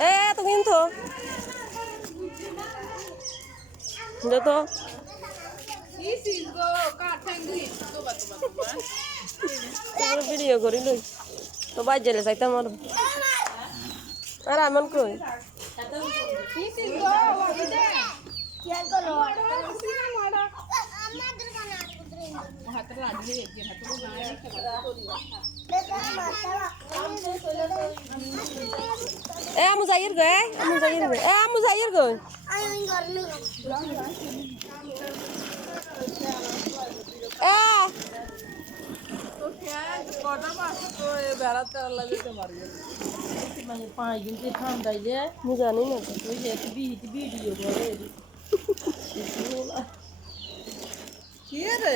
এ তো কিন্তু তো ভিডিও করি লই তো বাই জেলে যাইতাম আর এমন কই এ আমু যাইর গে আমু যাইর গে এ আমু যাইর গে এ জানি না কি রে